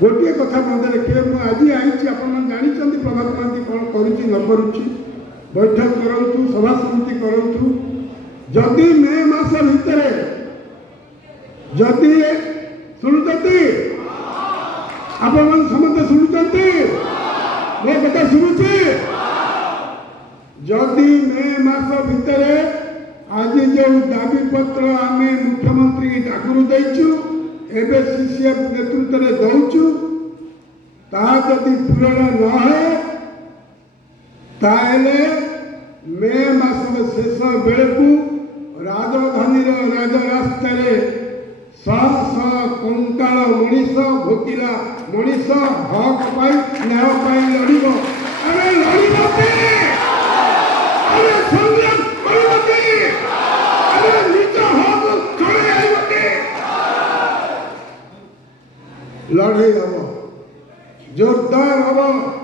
गोटे कथा मन रखिए मुझे आज आई आप जानते प्रभात महांती कौन करुच्ची न करुच्ची बैठक करूँ सभा समिति करूँ जदि मे मास भितर जदि शुणुंट आपण समस्त शुणुंट मो कथा शुणुचे जदि मे मास भितर आज जो दाबी पत्र आम मुख्यमंत्री आगुरी देचु एवं सीसीएफ नेतृत्व में दौचु जदि पूरण न है ताहले मे मास शेष बेलू राजधानी राजरास्ता शह शह कंकाल मनीष भोकिला मनीष हक पाई न्याय पाई लड़ब अरे लड़ब अरे संग्राम करब अरे निज हक चले आइब लड़ाई हम जोरदार हम